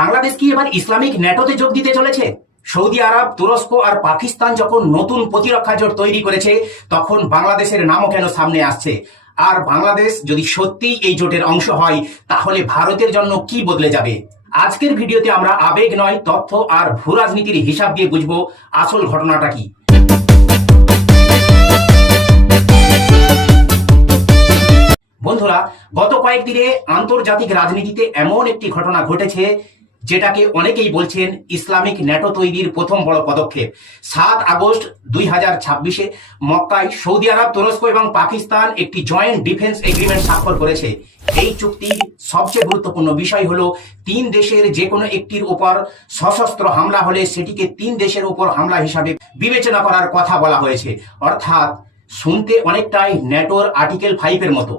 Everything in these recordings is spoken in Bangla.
বাংলাদেশ কি এবার ইসলামিক ন্যাটোতে যোগ দিতে চলেছে? সৌদি আরব, তুরস্ক আর পাকিস্তান যখন নতুন প্রতিরক্ষা জোট তৈরি করেছে, তখন বাংলাদেশের নামও কেন সামনে আসছে? আর বাংলাদেশ যদি সত্যি এই জোটের অংশ হয়, তাহলে ভারতের জন্য কি বদলে যাবে? আজকের ভিডিওতে আমরা আবেগ নয়, তথ্য আর ভূ রাজনীতির হিসাব দিয়ে বুঝবো আসল ঘটনাটা কি। বন্ধুরা, গত কয়েকদিনে আন্তর্জাতিক রাজনীতিতে এমন একটি ঘটনা ঘটেছে যেটাকে অনেকেই বলছেন ইসলামিক ন্যাটো তৈরির প্রথম বড় পদক্ষেপ। 7 আগস্ট 2026-এ মক্কায় সৌদি আরব, তুরস্ক এবং পাকিস্তান একটি জয়েন্ট ডিফেন্স এগ্রিমেন্ট স্বাক্ষর করেছে। এই চুক্তির সবচেয়ে গুরুত্বপূর্ণ বিষয় হলো 3 দেশের যে কোনো একটির উপর সশস্ত্র হামলা হলে সেটিকে 3 দেশের উপর হামলা হিসাবে বিবেচনা করার কথা বলা হয়েছে। অর্থাৎ শুনতে অনেকটাই ন্যাটোর আর্টিকেল 5-এর মতো।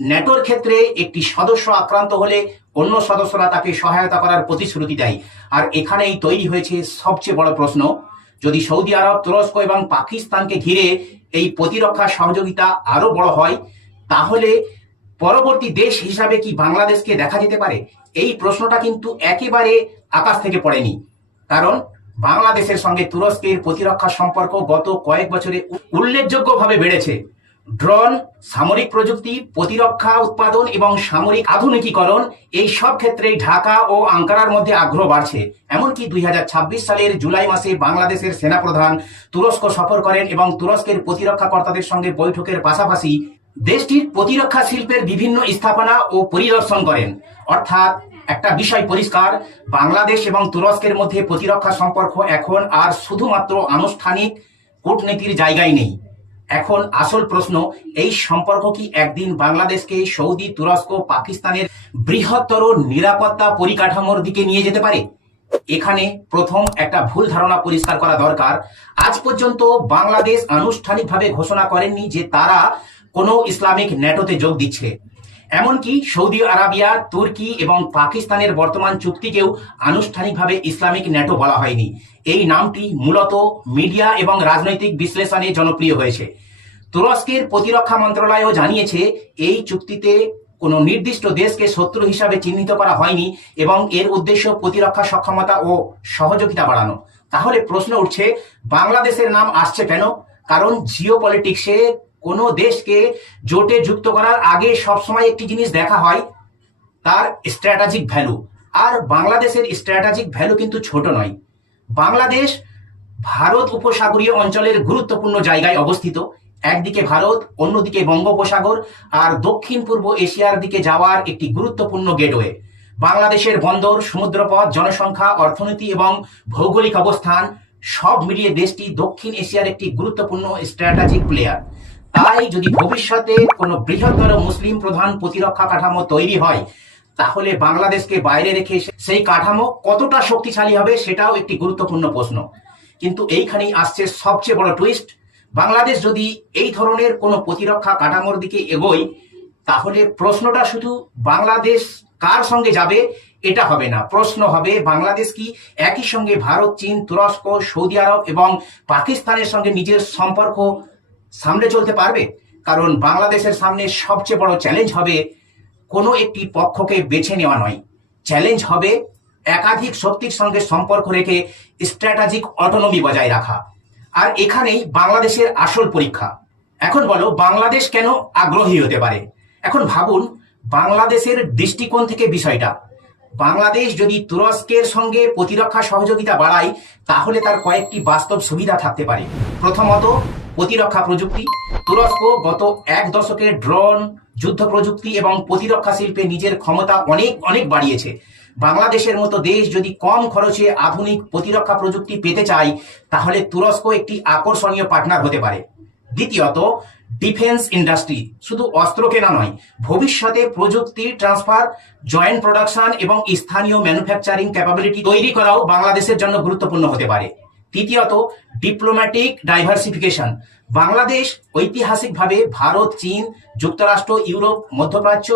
ন্যাটোর ক্ষেত্রে একটি সদস্য আক্রান্ত হলে অন্য সদস্যরা তাকে সহায়তা করার প্রতিশ্রুতি দেয়। আর এখানেই তৈরি হয়েছে সবচেয়ে বড় প্রশ্ন, যদি সৌদি আরব, তুরস্ক এবং পাকিস্তানকে ঘিরে এই প্রতিরক্ষা সহযোগিতা আরো বড় হয়, তাহলে পরবর্তী দেশ হিসাবে কি বাংলাদেশকে দেখা যেতে পারে? এই প্রশ্নটা কিন্তু একেবারে আকাশ থেকে পড়েনি, কারণ বাংলাদেশের সঙ্গে তুরস্কের প্রতিরক্ষা সম্পর্ক গত কয়েক বছরে উল্লেখযোগ্যভাবে বেড়েছে। ড্রোন, সামরিক প্রযুক্তি, প্রতিরক্ষা উৎপাদন এবং সামরিক আধুনিকীকরণ, এই সব ক্ষেত্রেই ঢাকা ও আঙ্কারার মধ্যে আগ্রহ বাড়ছে। এমনকি 2026 সালের জুলাই মাসে বাংলাদেশের সেনাপ্রধান তুরস্ক সফর করেন এবং তুরস্কের প্রতিরক্ষা কর্তাদের সঙ্গে বৈঠকের পাশাপাশি দেশটির প্রতিরক্ষা শিল্পের বিভিন্ন স্থাপনা ও পরিদর্শন করেন। অর্থাৎ একটা বিষয় পরিষ্কার, বাংলাদেশ এবং তুরস্কের মধ্যে প্রতিরক্ষা সম্পর্ক এখন আর শুধুমাত্র আনুষ্ঠানিক কূটনীতির জায়গায় নেই। এখন আসল প্রশ্ন, এই সম্পর্ক কি একদিন বাংলাদেশকে সৌদি, তুরস্ক, পাকিস্তানের বৃহত্তর নিরাপত্তা পরিকাঠামোর দিকে নিয়ে যেতে পারে? এখানে প্রথম একটা ভুল ধারণা পরিষ্কার করা দরকার। আজ পর্যন্ত বাংলাদেশ আনুষ্ঠানিকভাবে ঘোষণা করেননি যে তারা কোনো ইসলামিক ন্যাটোতে যোগ দিচ্ছে। এমনকি সৌদি আরাবিয়া, তুর্কি এবং পাকিস্তানের বর্তমান চুক্তিকেও আনুষ্ঠানিকভাবে ইসলামিক ন্যাটো বলা হয়নি। এই নামটি মূলত মিডিয়া এবং রাজনৈতিক বিশ্লেষণে জনপ্রিয় হয়েছে। তুরস্কের প্রতিরক্ষা মন্ত্রণালয়ও জানিয়েছে এই চুক্তিতে কোনো নির্দিষ্ট দেশকে শত্রু হিসাবে চিহ্নিত করা হয়নি এবং এর উদ্দেশ্য প্রতিরক্ষা সক্ষমতা ও সহযোগিতা বাড়ানো। তাহলে প্রশ্ন উঠছে, বাংলাদেশের নাম আসছে কেন? কারণ জিওপলিটিক্সে কোনো দেশকে জোটে যুক্ত করার আগে সবসময় একটি জিনিস দেখা হয়, তার স্ট্র্যাটেজিক ভ্যালু। আর বাংলাদেশের স্ট্র্যাটেজিক ভ্যালু কিন্তু ছোট নয়। বাংলাদেশ ভারত উপসাগরীয় অঞ্চলের গুরুত্বপূর্ণ জায়গায় অবস্থিত। একদিকে ভারত, অন্যদিকে বঙ্গোপসাগর আর দক্ষিণ পূর্ব এশিয়ার দিকে যাওয়ার একটি গুরুত্বপূর্ণ গেটওয়ে। বাংলাদেশের বন্দর, সমুদ্রপথ, জনসংখ্যা, অর্থনীতি এবং ভৌগোলিক অবস্থান সব মিলিয়ে দেশটি দক্ষিণ এশিয়ার একটি গুরুত্বপূর্ণ স্ট্র্যাটেজিক প্লেয়ার। তাই যদি ভবিষ্যতে কোনো বৃহত্তর মুসলিম প্রধান প্রতিরক্ষা কাঠামো তৈরি হয়, তাহলে বাংলাদেশকে বাইরে রেখে সেই কাঠামো কতটা শক্তিশালী হবে সেটাও একটি গুরুত্বপূর্ণ প্রশ্ন। কিন্তু এইখানেই আসছে সবচেয়ে বড় টুইস্ট। বাংলাদেশ যদি এই ধরনের কোনো প্রতিরক্ষা কাঠামোর দিকে এগোয়, তাহলে প্রশ্নটা শুধু বাংলাদেশ কার সঙ্গে যাবে এটা হবে না। প্রশ্ন হবে, বাংলাদেশ কি একই সঙ্গে ভারত, চীন, তুরস্ক, সৌদি আরব এবং পাকিস্তানের সঙ্গে নিজের সম্পর্ক সামনে চলতে পারবে? কারণ বাংলাদেশের সামনে সবচেয়ে বড় চ্যালেঞ্জ হবে কোনো একটি পক্ষকে বেছে নেওয়া নয়, চ্যালেঞ্জ হবে একাধিক শক্তির সঙ্গে সম্পর্ক রেখে স্ট্র্যাটেজিক অটোনমি বজায় রাখা। আর এখানেই বাংলাদেশের আসল পরীক্ষা। এখন বলো, বাংলাদেশ কেন আগ্রহী হতে পারে? এখন ভাবুন বাংলাদেশের দৃষ্টিকোণ থেকে বিষয়টা। বাংলাদেশ যদি তুরস্কের সঙ্গে প্রতিরক্ষা সহযোগিতা বাড়ায়, তাহলে তার কয়েকটি বাস্তব সুবিধা থাকতে পারে। প্রথমত, প্রতিরক্ষা প্রযুক্তি। তুরস্ক গত 1 দশকে ড্রোন, যুদ্ধ প্রযুক্তি এবং প্রতিরক্ষা শিল্পে নিজের ক্ষমতা অনেক অনেক বাড়িয়েছে। বাংলাদেশের মতো দেশ যদি কম খরচে আধুনিক প্রতিরক্ষা প্রযুক্তি পেতে চায়, তাহলে তুরস্ক একটি আকর্ষণীয় পার্টনার হতে পারে। দ্বিতীয়ত, ডিফেন্স ইন্ডাস্ট্রি। শুধু অস্ত্র কেনা নয়, ভবিষ্যতে প্রযুক্তি ট্রান্সফার, জয়েন্ট প্রোডাকশন এবং স্থানীয় ম্যানুফ্যাকচারিং ক্যাপাবিলিটি তৈরি করাও বাংলাদেশের জন্য গুরুত্বপূর্ণ হতে পারে। তৃতীয়ত, ডিপ্লোম্যাটিক ডাইভার্সিফিকেশন। বাংলাদেশ ঐতিহাসিকভাবে ভারত, চীন, যুক্তরাষ্ট্র, ইউরোপ, মধ্যপ্রাচ্য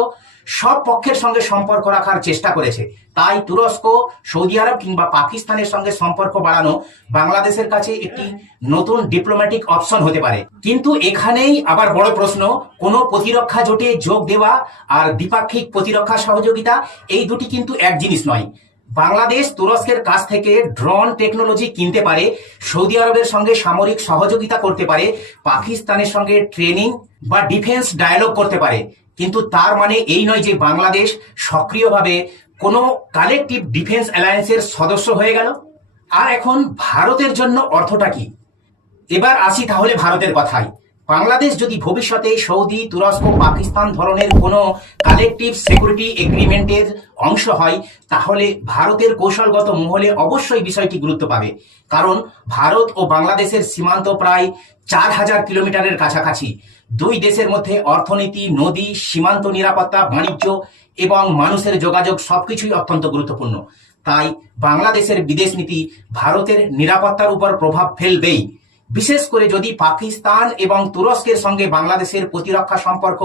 সব পক্ষের সঙ্গে সম্পর্ক রাখার চেষ্টা করেছে। তাই তুরস্ক, সৌদি আরব কিংবা পাকিস্তানের সঙ্গে সম্পর্ক বাড়ানো বাংলাদেশের কাছে একটি নতুন ডিপ্লোম্যাটিক অপশন হতে পারে। কিন্তু এখানেই আবার বড় প্রশ্ন, কোনো প্রতিরক্ষা জোটে যোগ দেওয়া আর দ্বিপাক্ষিক প্রতিরক্ষা সহযোগিতা, এই দুটি কিন্তু এক জিনিস নয়। বাংলাদেশ তুরস্কের কাছ থেকে ড্রোন টেকনোলজি কিনতে পারে, সৌদি আরবের সঙ্গে সামরিক সহযোগিতা করতে পারে, পাকিস্তানের সঙ্গে ট্রেনিং বা ডিফেন্স ডায়ালগ করতে পারে, কিন্তু তার মানে এই নয় যে বাংলাদেশ সক্রিয়ভাবে কোনো কালেকটিভ ডিফেন্স অ্যালায়েন্সের সদস্য হয়ে গেল। আর এখন ভারতের জন্য অর্থটা কি? এবার আসি তাহলে ভারতের কথায়। বাংলাদেশ যদি ভবিষ্যতে সৌদি, তুরস্ক, পাকিস্তান ধরনের কোনো কালেকটিভ সিকিউরিটি এগ্রিমেন্টের অংশ হয়, তাহলে ভারতের কৌশলগত মহলে অবশ্যই বিষয়টি গুরুত্ব পাবে। কারণ ভারত ও বাংলাদেশের সীমান্ত প্রায় 4000 কিলোমিটারের কাছাকাছি। দুই দেশের মধ্যে অর্থনীতি, নদী, সীমান্ত নিরাপত্তা, বাণিজ্য এবং মানুষের যোগাযোগ সবকিছুই অত্যন্ত গুরুত্বপূর্ণ। তাই বাংলাদেশের বিদেশ নীতি ভারতের নিরাপত্তার উপর প্রভাব ফেলবেই। বিশেষ করে যদি পাকিস্তান এবং তুরস্কের সঙ্গে বাংলাদেশের প্রতিরক্ষা সম্পর্ক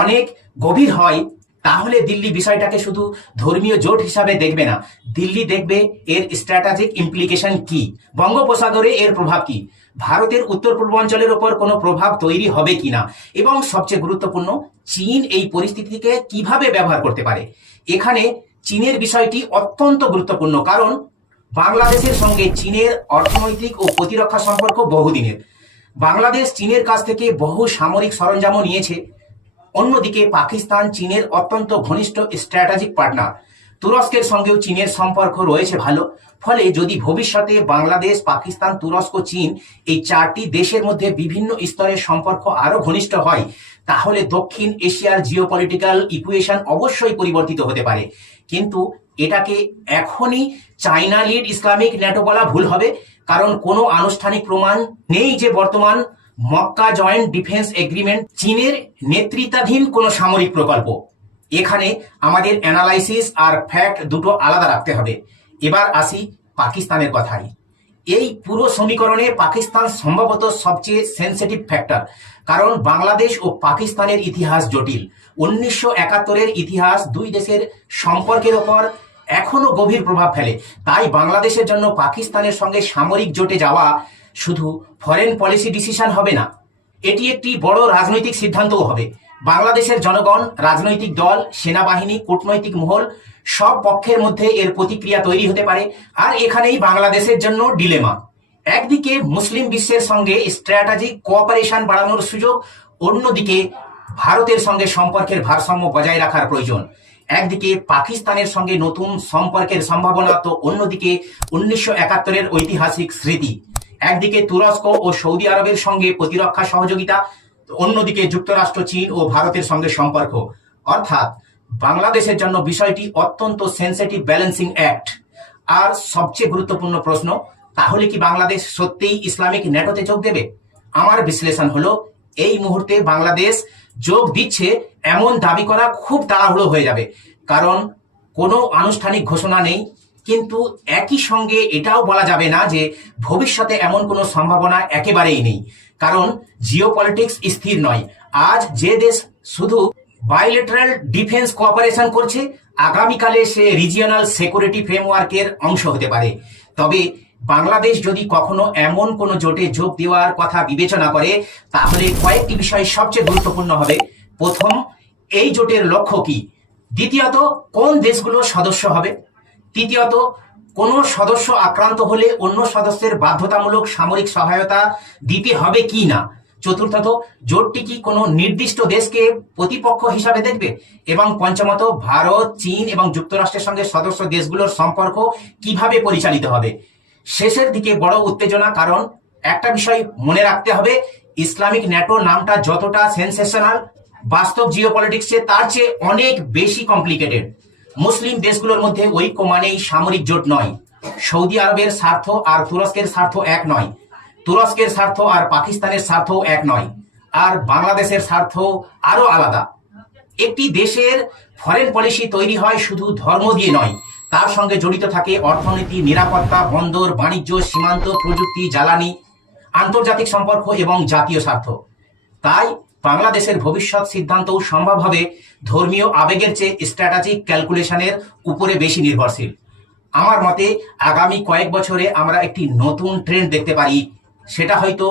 অনেক গভীর হয়, তাহলে দিল্লি বিষয়টাকে শুধু ধর্মীয় জোট হিসাবে দেখবে না। দিল্লি দেখবে এর স্ট্র্যাটেজিক ইমপ্লিকেশন কি, বঙ্গোপসাগরে এর প্রভাব কি, ভারতের উত্তর পূর্বাঞ্চলের ওপর কোনো প্রভাব তৈরি হবে কিনা, এবং সবচেয়ে গুরুত্বপূর্ণ, চীন এই পরিস্থিতিকে কিভাবে ব্যবহার করতে পারে। এখানে চীনের বিষয়টি অত্যন্ত গুরুত্বপূর্ণ, কারণ বাংলাদেশের সঙ্গে চীনের অর্থনৈতিক ও প্রতিরক্ষা সম্পর্ক বহুদিনের। বাংলাদেশ চীনের কাছ থেকে বহু সামরিক সরঞ্জামও নিয়েছে। অন্যদিকে পাকিস্তান চীনের অত্যন্ত ঘনিষ্ঠ স্ট্র্যাটেজিক পার্টনার। তুরস্কের সঙ্গেও চীনের সম্পর্ক রয়েছে ভালো। ফলে যদি ভবিষ্যতে বাংলাদেশ, পাকিস্তান, তুরস্ক, চীন এই চারটি দেশের মধ্যে বিভিন্ন স্তরের সম্পর্ক আরো ঘনিষ্ঠ হয়, তাহলে দক্ষিণ এশিয়ার জিওপলিটিক্যাল ইকুয়েশন অবশ্যই পরিবর্তিত হতে পারে। কিন্তু এটাকে এখনই চায়না লিড ইসলামিক ন্যাটো বলা ভুল হবে, কারণ কোনো আনুষ্ঠানিক প্রমাণ নেই যে বর্তমান মক্কা জয়েন্ট ডিফেন্স এগ্রিমেন্ট চীনের নেতৃত্বাধীন কোনো সামরিক প্রকল্প। এখানে আমাদের অ্যানালাইসিস আর ফ্যাক্ট দুটো আলাদা রাখতে হবে। এবার আসি পাকিস্তানের কথায়। এই পুরো সমীকরণে পাকিস্তান সম্ভবত সবচেয়ে সেন্সিটিভ ফ্যাক্টর, কারণ বাংলাদেশ ও পাকিস্তানের ইতিহাস জটিল। 1971-এর ইতিহাস দুই দেশের সম্পর্কের ওপর এখনো গভীর প্রভাব ফেলে। তাই বাংলাদেশের জন্য পাকিস্তানের সঙ্গে সামরিক জোটে যাওয়া শুধু ফরেন পলিসি ডিসিশন হবে না, এটি একটি বড় রাজনৈতিক সিদ্ধান্তও হবে। বাংলাদেশের জনগণ, রাজনৈতিক দল, সেনাবাহিনী, কূটনৈতিক মহল সব পক্ষের মধ্যে এর প্রতিক্রিয়া তৈরি হতে পারে। আর এখানেই বাংলাদেশের জন্য ডিলেমা। একদিকে মুসলিম বিশ্বের সঙ্গে স্ট্র্যাটেজিক কোঅপারেশন বাড়ানোর সুযোগ, অন্যদিকে ভারতের সঙ্গে সম্পর্কের ভারসাম্য বজায় রাখার প্রয়োজন। একদিকে পাকিস্তানের সঙ্গে নতুন সম্পর্কের সম্ভাবনা, তো অন্যদিকে 1971-এর ঐতিহাসিক স্মৃতি। একদিকে তুরস্ক ও সৌদি আরবের সঙ্গে প্রতিরক্ষা সহযোগিতা, অন্যদিকে যুক্তরাষ্ট্র, চীন ও ভারতের সঙ্গে সম্পর্ক। অর্থাৎ বাংলাদেশের জন্য বিষয়টি অত্যন্ত সেন্সিটিভ ব্যালেন্সিং অ্যাক্ট। আর সবচেয়ে গুরুত্বপূর্ণ প্রশ্ন, তাহলে কি বাংলাদেশ সত্যিই ইসলামিক ন্যাটোতে যোগ দেবে? আমার বিশ্লেষণ হলো, এই মুহূর্তে বাংলাদেশ যোগ দিচ্ছে এমন দাবি করা খুব তাড়াহুড়ো হয়ে যাবে, কারণ কোনো আনুষ্ঠানিক ঘোষণা নেই। কিন্তু একই সঙ্গে এটাও বলা যাবে না যে ভবিষ্যতে এমন কোনো সম্ভাবনা একেবারেই নেই, কারণ জিওপলিটিক্স স্থির নয়। আজ যে দেশ শুধু বাইলেটারাল ডিফেন্স কোঅপারেশন করছে, আগামীকালে সে রিজিয়নাল সিকিউরিটি ফ্রেমওয়ার্কের অংশ হতে পারে। তবে বাংলাদেশ যদি কখনো এমন কোনো জোটে যোগ দেওয়ার কথা বিবেচনা করে, তাহলে কয়েকটি বিষয় সবচেয়ে গুরুত্বপূর্ণ হবে। প্রথম, এই জোটের লক্ষ্য কি? দ্বিতীয়ত, কোন দেশগুলো সদস্য হবে? তৃতীয়ত, কোন সদস্য আক্রান্ত হলে অন্য সদস্যের বাধ্যতামূলক সামরিক সহায়তা দিতে হবে কি না? চতুর্থত, জোটটি কি কোনো নির্দিষ্ট দেশকে প্রতিপক্ষ হিসাবে দেখবে? এবং পঞ্চমত, ভারত, চীন এবং যুক্তরাষ্ট্রের সঙ্গে সদস্য দেশগুলোর সম্পর্ক কিভাবে পরিচালিত হবে? শেষের দিকে বড় উত্তেজনা, কারণ একটা বিষয় মনে রাখতে হবে, ইসলামিক ন্যাটো নামটা যতটা সেন্সেশনাল, বাস্তব জিওপলিটিক্সে তার চেয়ে অনেক বেশি কমপ্লিকেটেড। মুসলিম দেশগুলোর মধ্যে ঐক্য মানেই সামরিক জোট নয়। সৌদি আরবের স্বার্থ আর তুরস্কের স্বার্থ এক নয়, তুরস্কের স্বার্থ আর পাকিস্তানের স্বার্থ এক নয়, আর বাংলাদেশের স্বার্থ আরো আলাদা। একটি দেশের ফরেন পলিসি তৈরি হয় শুধু ধর্ম দিয়ে নয়, তার সঙ্গে জড়িত থাকে অর্থনীতি, নিরাপত্তা, বন্দর, বাণিজ্য, সীমান্ত, প্রযুক্তি, জ্বালানি, আন্তর্জাতিক সম্পর্ক এবং জাতীয় স্বার্থ। তাই বাংলাদেশের ভবিষ্যৎ সিদ্ধান্তও সম্ভব হবে ধর্মীয় আবেগের চেয়ে স্ট্র্যাটেজিক ক্যালকুলেশনের উপরে বেশি নির্ভরশীল। আমার মতে আগামী কয়েক বছরে আমরা একটি নতুন ট্রেন্ড দেখতে পারি। সেটা হয়তো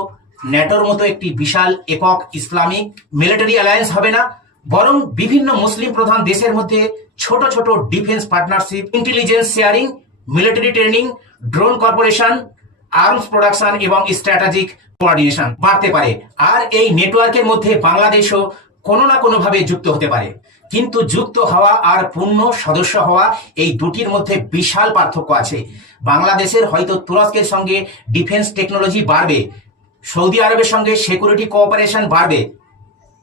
ন্যাটোর মতো একটি বিশাল একক ইসলামিক মিলিটারি অ্যালায়েন্স হবে না, বরং বিভিন্ন মুসলিম প্রধান দেশের মধ্যে ছোট ছোট defence partnership, intelligence sharing, military training, drone corporation, arms production এবং স্ট্র্যাটেজিক কোঅর্ডিনেশন বাড়তে পারে। আর এই নেটওয়ার্কের মধ্যে বাংলাদেশও কোনো না কোনোভাবে যুক্ত হতে পারে। কিন্তু যুক্ত হওয়া আর পূর্ণ সদস্য হওয়া এই দুটির মধ্যে বিশাল পার্থক্য আছে। বাংলাদেশের হয়তো তুরস্কের সঙ্গে ডিফেন্স টেকনোলজি বাড়বে, সৌদি আরবের সঙ্গে সিকিউরিটি কোঅপারেশন বাড়বে,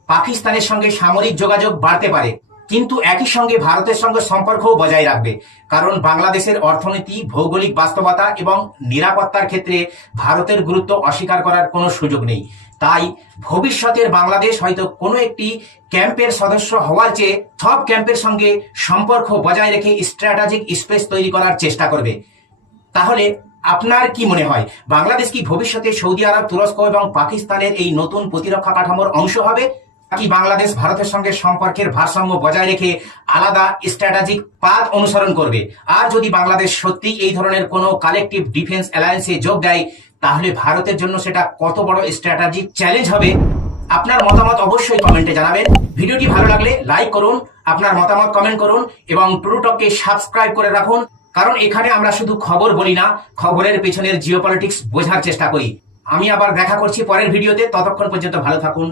পাকিস্তানের সঙ্গে সামরিক যোগাযোগ বাড়তে পারে, কিন্তু একই সঙ্গে ভারতের সঙ্গে সম্পর্কও বজায় রাখবে। কারণ বাংলাদেশের অর্থনীতি, ভৌগোলিক বাস্তবতা এবং নিরাপত্তার ক্ষেত্রে ভারতের গুরুত্ব অস্বীকার করার কোনো সুযোগ নেই। তাই ভবিষ্যতের বাংলাদেশ হয়তো কোনো একটি ক্যাম্পের সদস্য হওয়ার চেয়ে সব ক্যাম্পের সঙ্গে সম্পর্ক বজায় রেখে স্ট্র্যাটেজিক স্পেস তৈরি করার চেষ্টা করবে। তাহলে আপনার কি মনে হয়, বাংলাদেশ কি ভবিষ্যতে সৌদি আরব, তুরস্ক এবং পাকিস্তানের এই নতুন প্রতিরক্ষা কাঠামোর অংশ হবে, নাকি বাংলাদেশ ভারতের সঙ্গে সম্পর্কের ভারসাম্য বজায় রেখে আলাদা স্ট্র্যাটেজিক পাথ অনুসরণ করবে? আর যদি বাংলাদেশ সত্যি এই ধরনের কোনো কালেকটিভ ডিফেন্স অ্যালায়েন্সে যোগ দেয়, তাহলে ভারতের জন্য সেটা কত বড় স্ট্র্যাটেজিক চ্যালেঞ্জ হবে? আপনার মতামত অবশ্যই কমেন্টে জানাবেন। ভিডিওটি ভালো লাগলে লাইক করুন, আপনার মতামত কমেন্ট করুন এবং ট্রুটককে সাবস্ক্রাইব করে রাখুন। কারণ এখানে আমরা শুধু খবর বলি না, খবরের পেছনের জিওপলিটিক্স বোঝার চেষ্টা করি। আমি আবার দেখা করছি পরের ভিডিওতে, ততক্ষণ পর্যন্ত ভালো থাকুন।